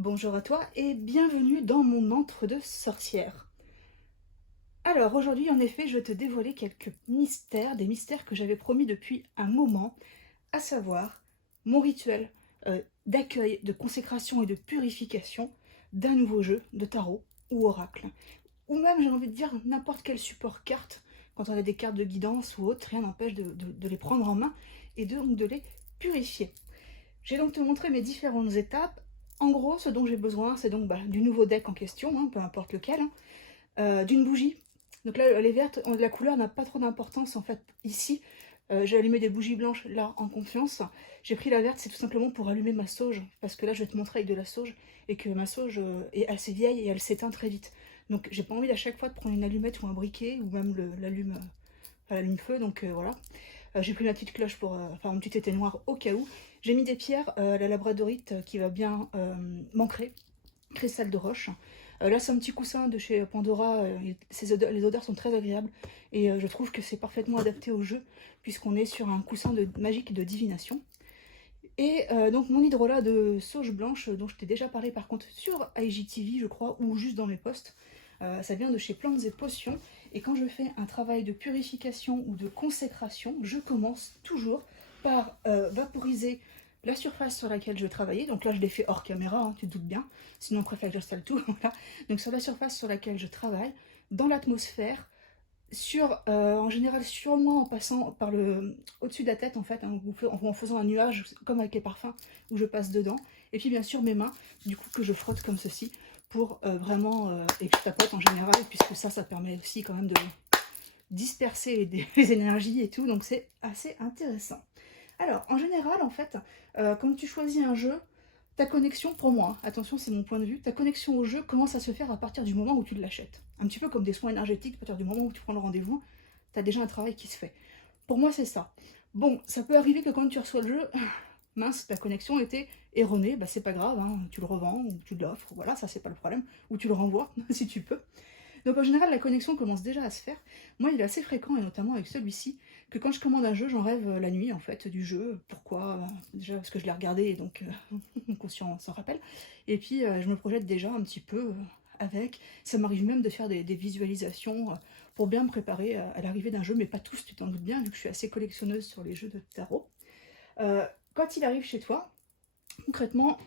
Bonjour à toi et bienvenue dans mon antre de sorcière. Alors aujourd'hui, en effet, je vais te dévoiler quelques mystères, des mystères que j'avais promis depuis un moment, à savoir mon rituel d'accueil, de consécration et de purification d'un nouveau jeu de tarot ou oracle. Ou même, j'ai envie de dire, n'importe quel support carte, quand on a des cartes de guidance ou autre, rien n'empêche de les prendre en main et donc de les purifier. Je vais donc te montrer mes différentes étapes. En gros, ce dont j'ai besoin, c'est donc du nouveau deck en question, hein, peu importe lequel, hein, d'une bougie. Donc là, elle est verte, la couleur n'a pas trop d'importance en fait ici. J'ai allumé des bougies blanches là en confiance. J'ai pris la verte, c'est tout simplement pour allumer ma sauge, parce que là je vais te montrer avec de la sauge, et que ma sauge est assez vieille et elle s'éteint très vite. Donc j'ai pas envie à chaque fois de prendre une allumette ou un briquet, ou même l'allume-feu, donc voilà. J'ai pris ma petite cloche pour, enfin mon petit éteignoir au cas où. J'ai mis des pierres, la labradorite qui va bien m'ancrer, cristal de roche. Là c'est un petit coussin de chez Pandora, les odeurs sont très agréables et je trouve que c'est parfaitement adapté au jeu puisqu'on est sur un coussin de magique de divination. Et donc mon hydrolat de sauge blanche dont je t'ai déjà parlé par contre sur IGTV je crois ou juste dans mes posts. Ça vient de chez Plantes et Potions et quand je fais un travail de purification ou de consécration, je commence toujours par vaporiser la surface sur laquelle je travaillais. Donc là je l'ai fait hors caméra, hein, tu te doutes bien, sinon après il faut que j'installe tout. Voilà. Donc sur la surface sur laquelle je travaille, dans l'atmosphère, en général sur moi en passant par au-dessus de la tête en fait, hein, en faisant un nuage comme avec les parfums où je passe dedans. Et puis bien sûr mes mains, du coup que je frotte comme ceci pour vraiment, et que je tapote en général, puisque ça permet aussi quand même de disperser les énergies et tout, donc c'est assez intéressant. Alors en général en fait, quand tu choisis un jeu, ta connexion, pour moi, attention c'est mon point de vue, ta connexion au jeu commence à se faire à partir du moment où tu l'achètes. Un petit peu comme des soins énergétiques, à partir du moment où tu prends le rendez-vous, tu as déjà un travail qui se fait. Pour moi c'est ça. Bon, ça peut arriver que quand tu reçois le jeu, mince, ta connexion était erronée, bah c'est pas grave, hein, tu le revends, ou tu l'offres, voilà, ça c'est pas le problème, ou tu le renvoies, si tu peux. Donc en général, la connexion commence déjà à se faire. Moi, il est assez fréquent, et notamment avec celui-ci, que quand je commande un jeu, j'en rêve la nuit, en fait, du jeu. Pourquoi? Déjà parce que je l'ai regardé, et donc mon conscient s'en rappelle. Et puis, je me projette déjà un petit peu avec. Ça m'arrive même de faire des visualisations pour bien me préparer à l'arrivée d'un jeu, mais pas tous, tu t'en doutes bien, vu que je suis assez collectionneuse sur les jeux de tarot. Quand il arrive chez toi, concrètement,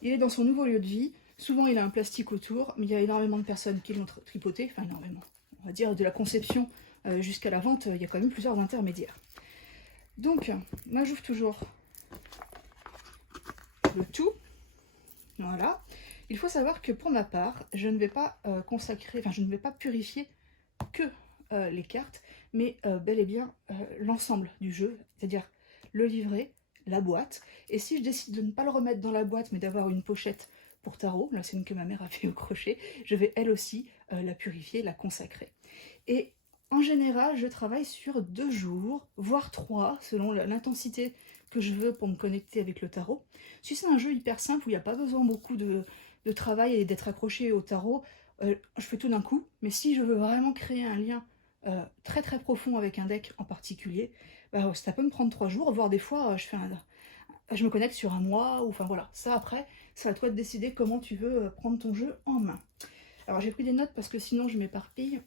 il est dans son nouveau lieu de vie. Souvent, il a un plastique autour, mais il y a énormément de personnes qui l'ont tripoté. Enfin, énormément. On va dire de la conception jusqu'à la vente, il y a quand même plusieurs intermédiaires. Donc, moi, j'ouvre toujours le tout. Voilà. Il faut savoir que pour ma part, je ne vais pas je ne vais pas purifier que les cartes, mais bel et bien l'ensemble du jeu, c'est-à-dire le livret, la boîte. Et si je décide de ne pas le remettre dans la boîte, mais d'avoir une pochette pour tarot, là c'est une que ma mère a fait au crochet, je vais elle aussi la purifier, la consacrer. Et en général, je travaille sur 2 jours, voire 3, selon l'intensité que je veux pour me connecter avec le tarot. Si c'est un jeu hyper simple où il n'y a pas besoin beaucoup de travail et d'être accroché au tarot, je fais tout d'un coup. Mais si je veux vraiment créer un lien très très profond avec un deck en particulier, bah, ça peut me prendre 3 jours, voire des fois je me connecte sur un mois, ou enfin voilà. Ça après, c'est à toi de décider comment tu veux prendre ton jeu en main. Alors j'ai pris des notes parce que sinon je m'éparpille.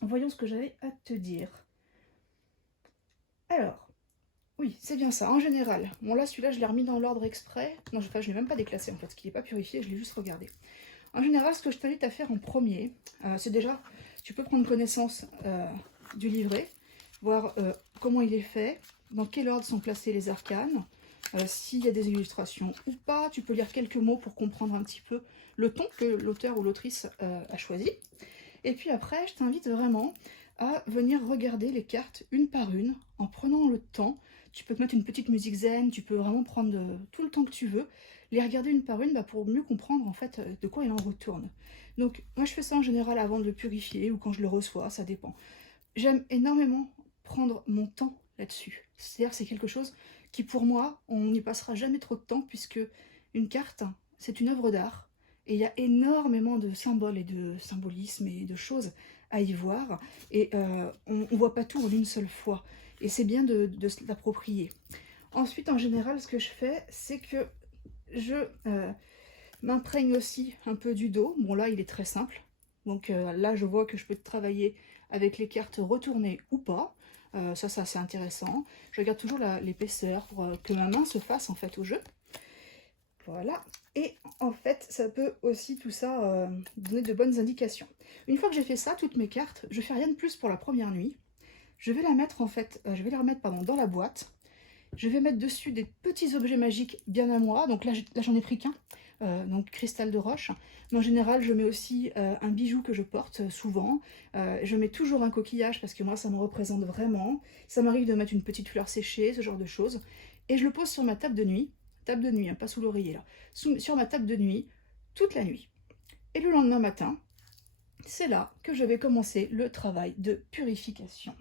Voyons ce que j'avais à te dire. Alors, oui, c'est bien ça, en général. Bon là, celui-là, je l'ai remis dans l'ordre exprès. Non, je ne l'ai même pas déclassé en fait, ce qui n'est pas purifié, je l'ai juste regardé. En général, ce que je t'invite à faire en premier, c'est déjà, tu peux prendre connaissance du livret, voir comment il est fait, dans quel ordre sont placés les arcanes, s'il y a des illustrations ou pas. Tu peux lire quelques mots pour comprendre un petit peu le ton que l'auteur ou l'autrice a choisi. Et puis après, je t'invite vraiment à venir regarder les cartes une par une, en prenant le temps. Tu peux te mettre une petite musique zen, tu peux vraiment prendre tout le temps que tu veux, les regarder une par une pour mieux comprendre en fait de quoi il en retourne. Donc moi je fais ça en général avant de le purifier ou quand je le reçois, ça dépend. J'aime énormément prendre mon temps là-dessus. C'est-à-dire c'est quelque chose qui pour moi, on n'y passera jamais trop de temps puisque une carte, c'est une œuvre d'art. Et il y a énormément de symboles et de symbolismes et de choses à y voir. Et on ne voit pas tout en une seule fois. Et c'est bien de se l'approprier. Ensuite, en général, ce que je fais, c'est que je m'imprègne aussi un peu du dos. Bon là, il est très simple. Donc là, je vois que je peux travailler avec les cartes retournées ou pas. Ça, c'est assez intéressant. Je regarde toujours l'épaisseur pour que ma main se fasse en fait au jeu. Voilà. Et en fait, ça peut aussi tout ça donner de bonnes indications. Une fois que j'ai fait ça, toutes mes cartes, je fais rien de plus pour la première nuit. Je vais la mettre en fait, je vais les remettre pardon, dans la boîte. Je vais mettre dessus des petits objets magiques bien à moi. Donc là, j'en ai pris qu'un, donc cristal de roche. Mais en général, je mets aussi un bijou que je porte souvent. Je mets toujours un coquillage parce que moi, ça me représente vraiment. Ça m'arrive de mettre une petite fleur séchée, ce genre de choses. Et je le pose sur ma table de nuit. Table de nuit, hein, pas sous l'oreiller là. Sur ma table de nuit, toute la nuit. Et le lendemain matin, c'est là que je vais commencer le travail de purification.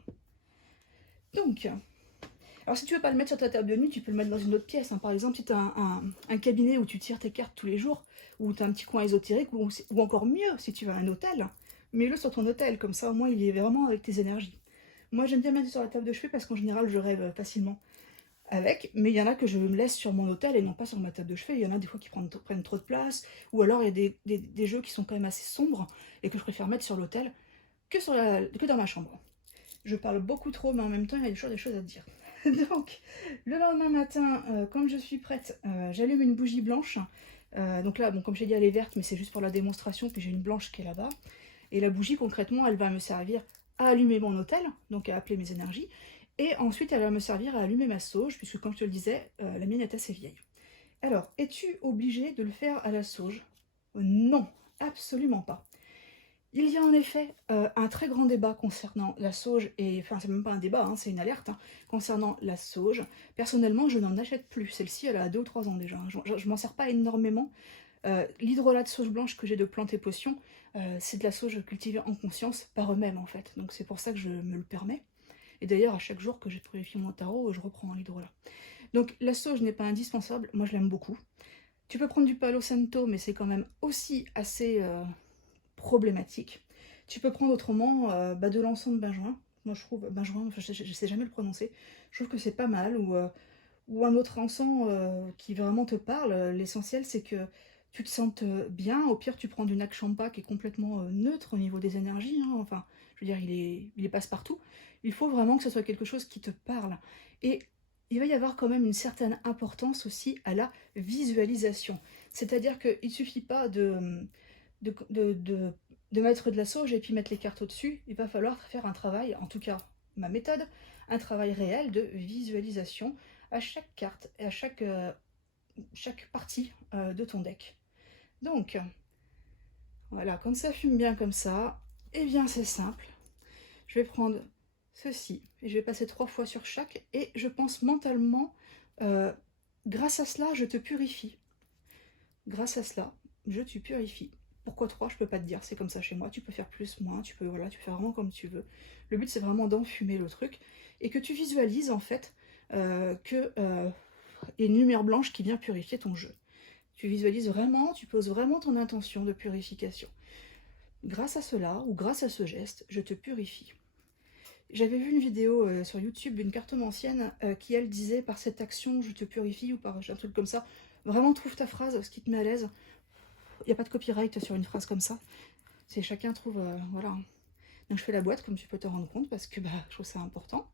Donc, alors si tu veux pas le mettre sur ta table de nuit, tu peux le mettre dans une autre pièce. Hein. Par exemple, si tu as un cabinet où tu tires tes cartes tous les jours, ou tu as un petit coin ésotérique, ou encore mieux, si tu as un hôtel, mets-le sur ton hôtel, comme ça au moins il est vraiment avec tes énergies. Moi j'aime bien mettre sur la table de chevet parce qu'en général je rêve facilement avec, mais il y en a que je me laisse sur mon hôtel et non pas sur ma table de chevet. Il y en a des fois qui prennent trop de place, ou alors il y a des jeux qui sont quand même assez sombres et que je préfère mettre sur l'hôtel que dans ma chambre. Je parle beaucoup trop, mais en même temps, il y a toujours des choses à dire. Donc, le lendemain matin, quand je suis prête, j'allume une bougie blanche. Donc là, bon, comme j'ai dit, elle est verte, mais c'est juste pour la démonstration, puis j'ai une blanche qui est là-bas. Et la bougie, concrètement, elle va me servir à allumer mon hôtel, donc à appeler mes énergies. Et ensuite, elle va me servir à allumer ma sauge, puisque comme je te le disais, la mienne est assez vieille. Alors, es-tu obligé de le faire à la sauge? Non, absolument pas. Il y a en effet un très grand débat concernant la sauge, et enfin c'est même pas un débat, hein, c'est une alerte, hein, concernant la sauge. Personnellement, je n'en achète plus. Celle-ci, elle a 2 ou 3 ans déjà. Je m'en sers pas énormément. L'hydrolat de sauge blanche que j'ai de Plantes et Potions, c'est de la sauge cultivée en conscience par eux-mêmes en fait. Donc c'est pour ça que je me le permets. Et d'ailleurs, à chaque jour que j'ai purifié mon tarot, je reprends l'hydrolat. Donc la sauge n'est pas indispensable, moi je l'aime beaucoup. Tu peux prendre du Palo Santo, mais c'est quand même aussi assez problématique. Tu peux prendre autrement de l'encens de benjoin. Moi je trouve, benjoin, enfin, je sais jamais le prononcer. Je trouve que c'est pas mal. Ou un autre encens qui vraiment te parle. L'essentiel c'est que tu te sentes bien. Au pire tu prends du Nag Champa qui est complètement neutre au niveau des énergies. Hein. Enfin, je veux dire, il est passe-partout. Il faut vraiment que ce soit quelque chose qui te parle. Et il va y avoir quand même une certaine importance aussi à la visualisation. C'est-à-dire qu'il ne suffit pas de, de, de, de mettre de la sauge et puis mettre les cartes au-dessus. Il va falloir faire un travail, en tout cas ma méthode, un travail réel de visualisation à chaque carte et à chaque partie de ton deck. Donc, voilà, quand ça fume bien comme ça, eh bien c'est simple. Je vais prendre ceci et je vais passer 3 fois sur chaque et je pense mentalement, grâce à cela, je te purifie. Grâce à cela, je te purifie. Pourquoi 3? Je peux pas te dire, c'est comme ça chez moi. Tu peux faire plus, moins, tu peux, voilà, tu fais vraiment comme tu veux. Le but, c'est vraiment d'enfumer le truc et que tu visualises en fait que y a une lumière blanche qui vient purifier ton jeu. Tu visualises vraiment, tu poses vraiment ton intention de purification. Grâce à cela, ou grâce à ce geste, je te purifie. J'avais vu une vidéo sur YouTube d'une cartomancienne qui, elle, disait par cette action, je te purifie, ou par un truc comme ça. Vraiment, trouve ta phrase, ce qui te met à l'aise. Il n'y a pas de copyright sur une phrase comme ça. C'est chacun trouve, voilà. Donc je fais la boîte, comme tu peux te rendre compte, parce que je trouve ça important.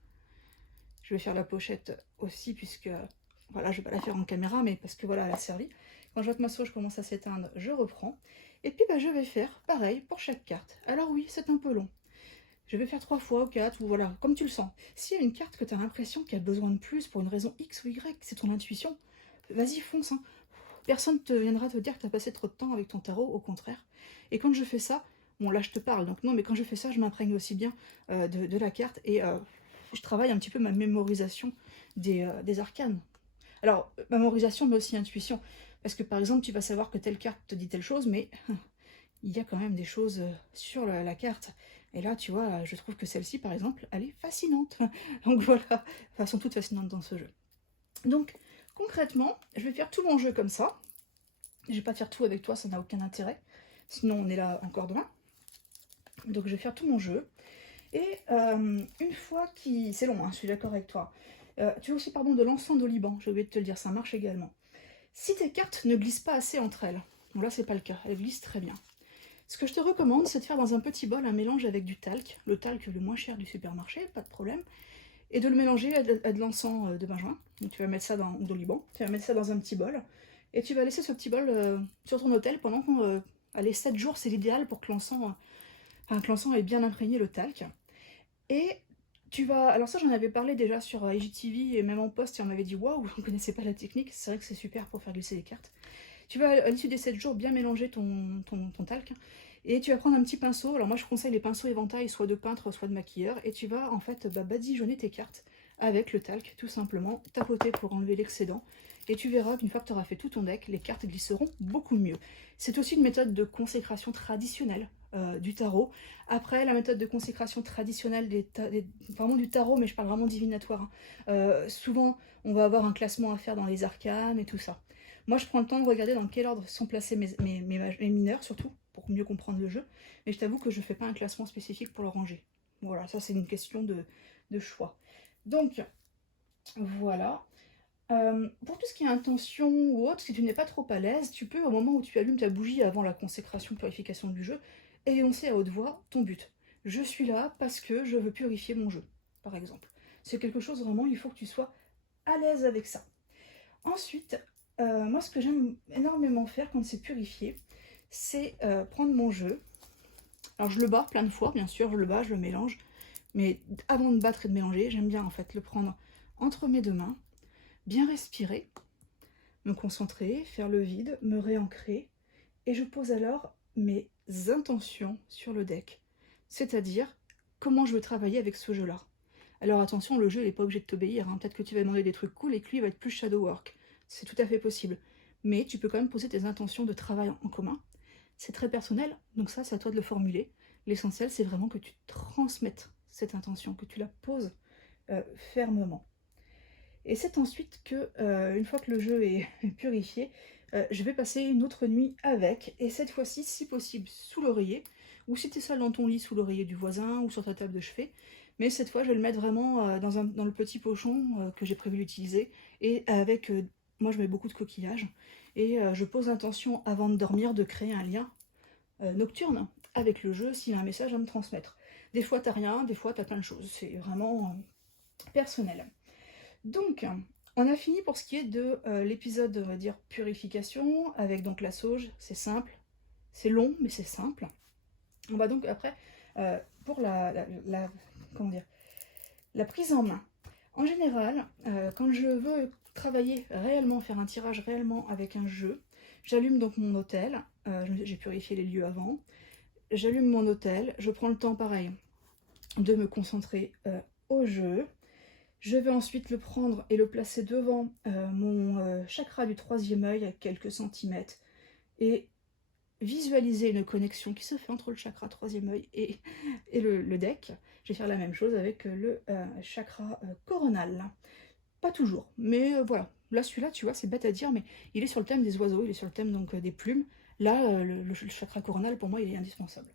Je vais faire la pochette aussi, puisque, voilà, je vais pas la faire en caméra, mais parce que, voilà, elle a servi. Quand je vois que ma sauge commence à s'éteindre, je reprends. Et puis, je vais faire pareil pour chaque carte. Alors oui, c'est un peu long. Je vais faire 3 fois ou 4, ou voilà, comme tu le sens. S'il y a une carte que tu as l'impression qu'elle a besoin de plus pour une raison X ou Y, c'est ton intuition, vas-y, fonce. Hein. Personne ne viendra te dire que tu as passé trop de temps avec ton tarot, au contraire. Et quand je fais ça, bon là je te parle, donc non, mais quand je fais ça, je m'imprègne aussi bien de la carte et je travaille un petit peu ma mémorisation des arcanes. Alors, mémorisation, mais aussi intuition. Parce que par exemple, tu vas savoir que telle carte te dit telle chose, mais il y a quand même des choses sur la carte. Et là, tu vois, je trouve que celle-ci, par exemple, elle est fascinante. Donc voilà, enfin, elles sont toutes fascinantes dans ce jeu. Donc, concrètement, je vais faire tout mon jeu comme ça. Je vais pas faire tout avec toi, ça n'a aucun intérêt. Sinon, on est là encore demain. Donc, je vais faire tout mon jeu. Et une fois qui... C'est long, hein, je suis d'accord avec toi. Tu as aussi, pardon, de l'encens d'oliban. J'ai oublié de te le dire, ça marche également. Si tes cartes ne glissent pas assez entre elles, Bon, là, c'est pas le cas, elle glisse très bien. Ce que je te recommande, c'est de faire dans un petit bol un mélange avec du talc, le talc le moins cher du supermarché, pas de problème, et de le mélanger à de l'encens de benjoin. Donc tu vas mettre ça ou d'oliban, tu vas mettre ça dans un petit bol, et tu vas laisser ce petit bol sur ton autel pendant allez, 7 jours, c'est l'idéal pour que l'encens ait bien imprégné le talc. Et tu vas... Alors ça, j'en avais parlé déjà sur IGTV, et même en post, et on m'avait dit « Waouh, on ne connaissait pas la technique, c'est vrai que c'est super pour faire glisser les cartes ». Tu vas, à l'issue des 7 jours, bien mélanger ton talc, et tu vas prendre un petit pinceau. Alors moi, je conseille les pinceaux éventail, soit de peintre, soit de maquilleur, et tu vas en fait badigeonner tes cartes avec le talc, tout simplement, tapoter pour enlever l'excédent, et tu verras qu'une fois que tu auras fait tout ton deck, les cartes glisseront beaucoup mieux. C'est aussi une méthode de consécration traditionnelle du tarot. Après, la méthode de consécration traditionnelle vraiment du tarot, mais je parle vraiment divinatoire, hein. Souvent, on va avoir un classement à faire dans les arcanes et tout ça. Moi, je prends le temps de regarder dans quel ordre sont placés mes mineurs, surtout, pour mieux comprendre le jeu. Mais je t'avoue que je ne fais pas un classement spécifique pour le ranger. Voilà, ça c'est une question de choix. Donc, voilà. Pour tout ce qui est intention ou autre, si tu n'es pas trop à l'aise, tu peux, au moment où tu allumes ta bougie avant la consécration, purification du jeu, énoncer à haute voix ton but. Je suis là parce que je veux purifier mon jeu, par exemple. C'est quelque chose vraiment, il faut que tu sois à l'aise avec ça. Ensuite, moi ce que j'aime énormément faire quand c'est purifié, c'est prendre mon jeu. Alors je le bats plein de fois, bien sûr, je le bats, je le mélange. Mais avant de battre et de mélanger, j'aime bien en fait le prendre entre mes deux mains, bien respirer, me concentrer, faire le vide, me réancrer, et je pose alors mes intentions sur le deck. C'est-à-dire comment je veux travailler avec ce jeu-là. Alors attention, le jeu n'est pas obligé de t'obéir, hein. Peut-être que tu vas demander des trucs cool et que lui va être plus shadow work. C'est tout à fait possible. Mais tu peux quand même poser tes intentions de travail en commun. C'est très personnel, donc ça, c'est à toi de le formuler. L'essentiel, c'est vraiment que tu transmettes cette intention, que tu la poses fermement. Et c'est ensuite que, une fois que le jeu est purifié, je vais passer une autre nuit avec, et cette fois-ci, si possible, sous l'oreiller, ou si tu es seul dans ton lit, sous l'oreiller du voisin, ou sur ta table de chevet. Mais cette fois, je vais le mettre vraiment dans le petit pochon que j'ai prévu d'utiliser, et avec, moi je mets beaucoup de coquillages, et je pose l'intention avant de dormir de créer un lien nocturne avec le jeu s'il a un message à me transmettre. Des fois t'as rien, des fois t'as plein de choses, c'est vraiment personnel. Donc, on a fini pour ce qui est de l'épisode, on va dire, purification, avec donc la sauge, c'est simple, c'est long, mais c'est simple. On va donc après, pour comment dire, la prise en main. En général, quand je veux travailler réellement, faire un tirage réellement avec un jeu, j'allume donc mon autel, j'ai purifié les lieux avant, j'allume mon autel, je prends le temps pareil de me concentrer au jeu. Je vais ensuite le prendre et le placer devant mon chakra du troisième œil à quelques centimètres et visualiser une connexion qui se fait entre le chakra troisième œil et le deck. Je vais faire la même chose avec le chakra coronal. Pas toujours, mais voilà. Là, celui-là, tu vois, c'est bête à dire, mais il est sur le thème des oiseaux, il est sur le thème donc des plumes. Là, le chakra coronal, pour moi, il est indispensable.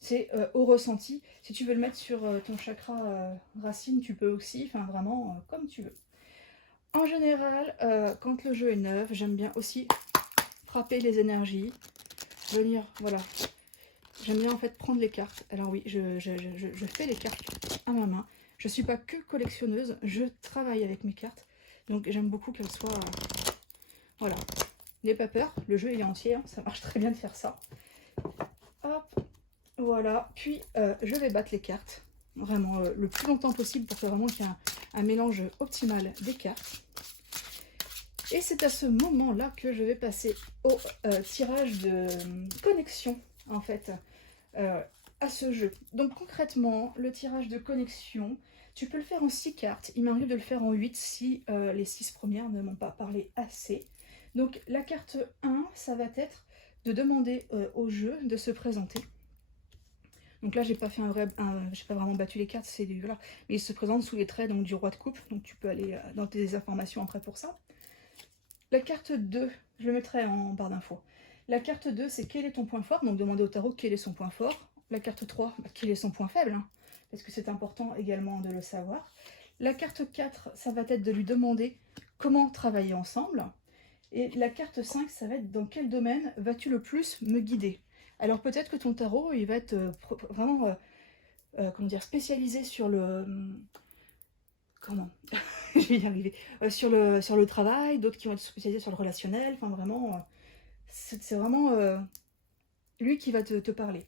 C'est au ressenti. Si tu veux le mettre sur ton chakra racine, tu peux aussi, enfin vraiment comme tu veux. En général, quand le jeu est neuf, j'aime bien aussi frapper les énergies, venir, voilà. J'aime bien en fait prendre les cartes. Alors oui, je fais les cartes à ma main. Je ne suis pas que collectionneuse, je travaille avec mes cartes. Donc j'aime beaucoup qu'elles soient... voilà. N'aie pas peur, le jeu il est entier, hein, ça marche très bien de faire ça. Hop. Voilà, puis je vais battre les cartes, vraiment le plus longtemps possible pour que vraiment qu'il y ait un mélange optimal des cartes. Et c'est à ce moment-là que je vais passer au tirage de connexion, en fait, à ce jeu. Donc concrètement, le tirage de connexion, tu peux le faire en 6 cartes. Il m'arrive de le faire en 8 si les 6 premières ne m'ont pas parlé assez. Donc la carte 1, ça va être de demander au jeu de se présenter. Donc là, j'ai pas fait j'ai pas vraiment battu les cartes, c'est voilà. Mais il se présente sous les traits donc, du roi de coupe, donc tu peux aller dans tes informations après pour ça. La carte 2, je le mettrai en barre d'infos. La carte 2, c'est quel est ton point fort, donc demander au tarot quel est son point fort. La carte 3, quel est son point faible, hein, parce que c'est important également de le savoir. La carte 4, ça va être de lui demander comment travailler ensemble. Et la carte 5, ça va être dans quel domaine vas-tu le plus me guider? Alors peut-être que ton tarot, il va être vraiment comment dire, spécialisé sur le... comment je vais y arriver. Sur le travail, d'autres qui vont être spécialisés sur le relationnel, enfin vraiment, c'est vraiment lui qui va te parler.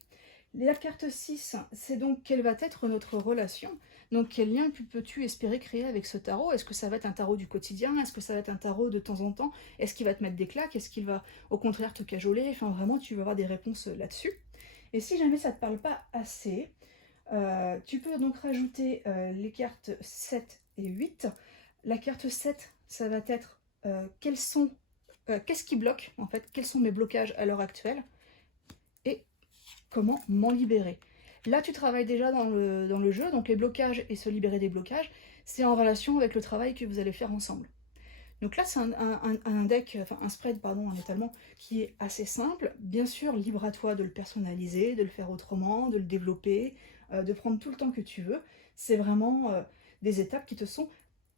La carte 6, c'est donc quelle va être notre relation. Donc quel lien peux-tu espérer créer avec ce tarot? Est-ce que ça va être un tarot du quotidien? Est-ce que ça va être un tarot de temps en temps? Est-ce qu'il va te mettre des claques? Est-ce qu'il va au contraire te cajoler? Enfin vraiment, tu vas avoir des réponses là-dessus. Et si jamais ça ne te parle pas assez, tu peux donc rajouter les cartes 7 et 8. La carte 7, ça va être qu'est-ce qui bloque en fait, quels sont mes blocages à l'heure actuelle et comment m'en libérer. Là, tu travailles déjà dans le jeu, donc les blocages et se libérer des blocages, c'est en relation avec le travail que vous allez faire ensemble. Donc là, c'est un deck, enfin un spread, pardon, un étalement qui est assez simple. Bien sûr, libre à toi de le personnaliser, de le faire autrement, de le développer, de prendre tout le temps que tu veux. C'est vraiment des étapes qui te sont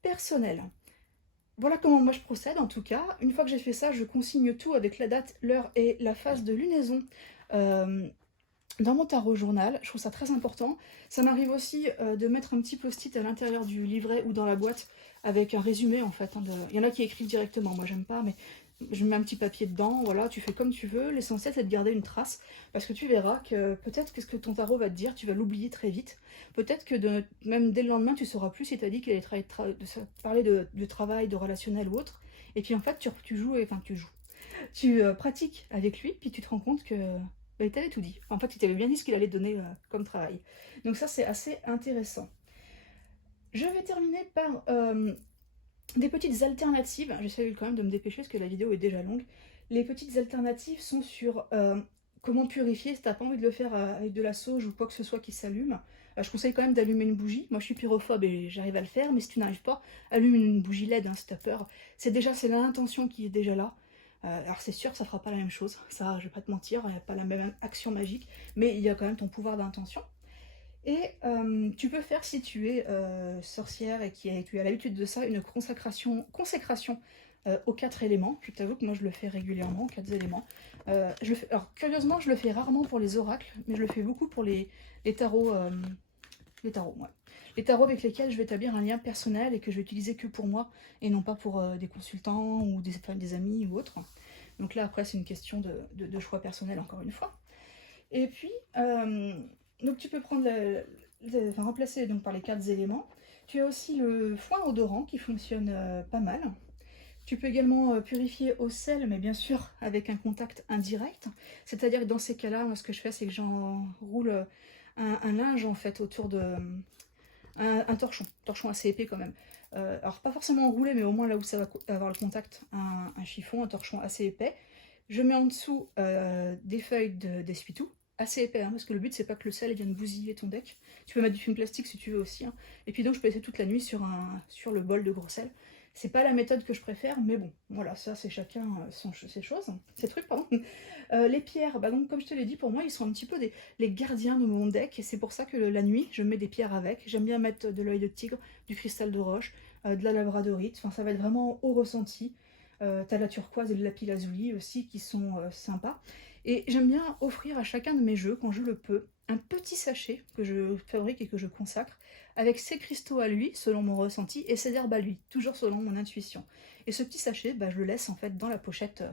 personnelles. Voilà comment moi je procède en tout cas. Une fois que j'ai fait ça, je consigne tout avec la date, l'heure et la phase de lunaison euh, dans mon tarot journal. Je trouve ça très important. Ça m'arrive aussi de mettre un petit post-it à l'intérieur du livret ou dans la boîte avec un résumé en fait. Il y en a qui écrivent directement, moi j'aime pas, mais je mets un petit papier dedans, voilà, tu fais comme tu veux. L'essentiel c'est de garder une trace parce que tu verras que peut-être que ce que ton tarot va te dire, tu vas l'oublier très vite. Peut-être que même dès le lendemain, tu sauras plus si tu as dit qu'elle allait parler de travail, de relationnel ou autre. Et puis en fait, tu joues, enfin tu joues. Tu pratiques avec lui, puis tu te rends compte que bah, il t'avait tout dit. En fait, il t'avait bien dit ce qu'il allait te donner comme travail. Donc ça, c'est assez intéressant. Je vais terminer par des petites alternatives. J'essaie quand même de me dépêcher parce que la vidéo est déjà longue. Les petites alternatives sont sur comment purifier si t'as pas envie de le faire avec de la sauge ou quoi que ce soit qui s'allume. Je conseille quand même d'allumer une bougie. Moi, je suis pyrophobe et j'arrive à le faire, mais si tu n'arrives pas, allume une bougie LED hein, si t'as peur. C'est l'intention qui est déjà là. Alors c'est sûr que ça fera pas la même chose, ça je vais pas te mentir, il n'y a pas la même action magique, mais il y a quand même ton pouvoir d'intention. Et tu peux faire, si tu es sorcière et tu as l'habitude de ça, une consécration aux 4 éléments. Je t'avoue que moi je le fais régulièrement, 4 éléments. Alors curieusement, je le fais rarement pour les oracles, mais je le fais beaucoup pour les tarots. Les tarots, ouais. Les tarots avec lesquels je vais établir un lien personnel et que je vais utiliser que pour moi et non pas pour des consultants ou des amis ou autres. Donc là, après, c'est une question de choix personnel, encore une fois. Et puis, donc tu peux prendre enfin, remplacer donc, par les 4 éléments. Tu as aussi le foin odorant qui fonctionne pas mal. Tu peux également purifier au sel, mais bien sûr avec un contact indirect. C'est-à-dire que dans ces cas-là, moi ce que je fais, c'est que j'enroule un linge en fait autour de un torchon assez épais quand même. Alors pas forcément enroulé, mais au moins là où ça va avoir le contact, un chiffon, un torchon assez épais. Je mets en dessous des feuilles d'essuie-tout, assez épais, hein, parce que le but c'est pas que le sel vienne bousiller ton deck. Tu peux mettre du film plastique si tu veux aussi. Hein. Et puis donc je peux laisser toute la nuit sur le bol de gros sel. C'est pas la méthode que je préfère, mais bon, voilà, ça c'est chacun ses choses, ses trucs, pardon. Les pierres, bah donc comme je te l'ai dit, pour moi ils sont un petit peu les gardiens de mon deck, et c'est pour ça que la nuit je mets des pierres avec. J'aime bien mettre de l'œil de tigre, du cristal de roche, de la labradorite, enfin ça va être vraiment au ressenti. T'as la turquoise et le lapis lazuli aussi qui sont sympas. Et j'aime bien offrir à chacun de mes jeux, quand je le peux, un petit sachet que je fabrique et que je consacre, avec ses cristaux à lui, selon mon ressenti, et ses herbes à lui, toujours selon mon intuition. Et ce petit sachet, bah, je le laisse en fait dans la pochette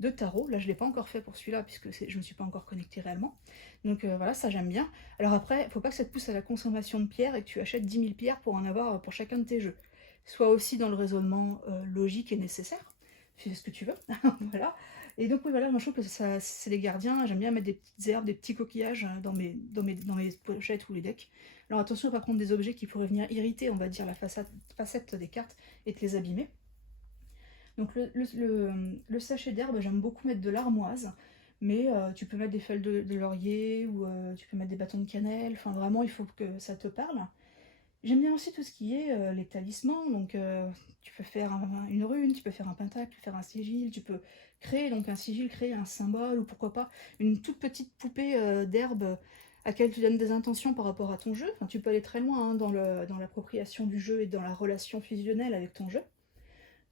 de tarot. Là, je ne l'ai pas encore fait pour celui-là, puisque je ne me suis pas encore connectée réellement. Donc voilà, ça j'aime bien. Alors après, il ne faut pas que ça te pousse à la consommation de pierres et que tu achètes 10 000 pierres pour en avoir pour chacun de tes jeux. Sois aussi dans le raisonnement logique et nécessaire. Fais ce que tu veux. Voilà. Et donc oui, voilà, moi je trouve que ça, c'est des gardiens. J'aime bien mettre des petites herbes, des petits coquillages dans mes pochettes ou les decks. Alors attention à ne pas prendre des objets qui pourraient venir irriter, on va dire, la facette des cartes et te les abîmer. Donc le sachet d'herbe, j'aime beaucoup mettre de l'armoise, mais tu peux mettre des feuilles de laurier ou tu peux mettre des bâtons de cannelle. Enfin vraiment, il faut que ça te parle. J'aime bien aussi tout ce qui est les talismans, donc tu peux faire une rune, tu peux faire un pentacle, tu peux faire un sigil, tu peux créer donc un sigil, créer un symbole, ou pourquoi pas une toute petite poupée d'herbe à laquelle tu donnes des intentions par rapport à ton jeu. Enfin, tu peux aller très loin hein, dans l'appropriation du jeu et dans la relation fusionnelle avec ton jeu.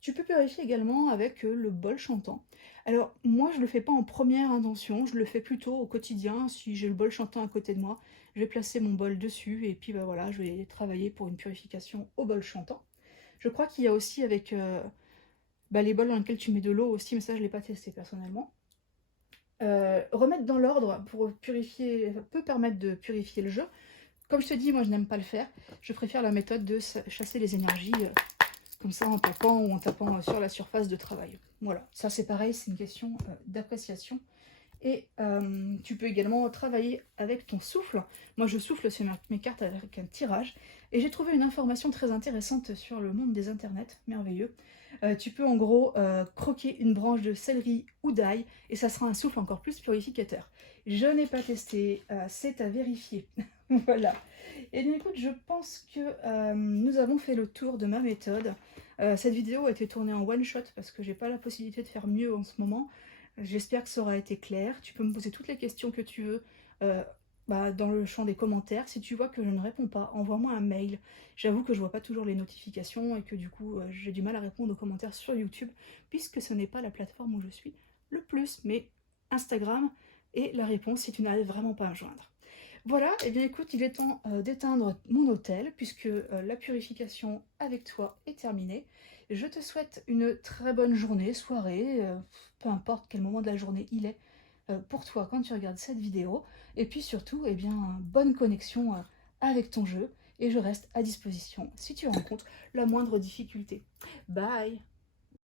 Tu peux purifier également avec le bol chantant. Alors moi je le fais pas en première intention, je le fais plutôt au quotidien. Si j'ai le bol chantant à côté de moi, je vais placer mon bol dessus et puis bah voilà, je vais travailler pour une purification au bol chantant. Je crois qu'il y a aussi avec bah, les bols dans lesquels tu mets de l'eau aussi, mais ça je l'ai pas testé personnellement. Remettre dans l'ordre pour purifier peut permettre de purifier le jeu. Comme je te dis, moi je n'aime pas le faire. Je préfère la méthode de chasser les énergies comme ça en tapant ou en tapant sur la surface de travail. Voilà, ça c'est pareil, c'est une question d'appréciation. Et tu peux également travailler avec ton souffle. Moi je souffle sur mes cartes avec un tirage. Et j'ai trouvé une information très intéressante sur le monde des internets, merveilleux. Tu peux en gros croquer une branche de céleri ou d'ail et ça sera un souffle encore plus purificateur. Je n'ai pas testé, c'est à vérifier. Voilà. Et bien écoute, je pense que nous avons fait le tour de ma méthode. Cette vidéo a été tournée en one shot parce que j'ai pas la possibilité de faire mieux en ce moment. J'espère que ça aura été clair. Tu peux me poser toutes les questions que tu veux euh, bah, dans le champ des commentaires. Si tu vois que je ne réponds pas, envoie-moi un mail. J'avoue que je vois pas toujours les notifications et que du coup j'ai du mal à répondre aux commentaires sur YouTube puisque ce n'est pas la plateforme où je suis le plus, mais Instagram est la réponse si tu n'arrives vraiment pas à me joindre. Voilà, et bien écoute, il est temps d'éteindre mon hôtel puisque la purification avec toi est terminée. Je te souhaite une très bonne journée, soirée, peu importe quel moment de la journée il est pour toi quand tu regardes cette vidéo. Et puis surtout, eh bien, bonne connexion avec ton jeu et je reste à disposition si tu rencontres la moindre difficulté. Bye!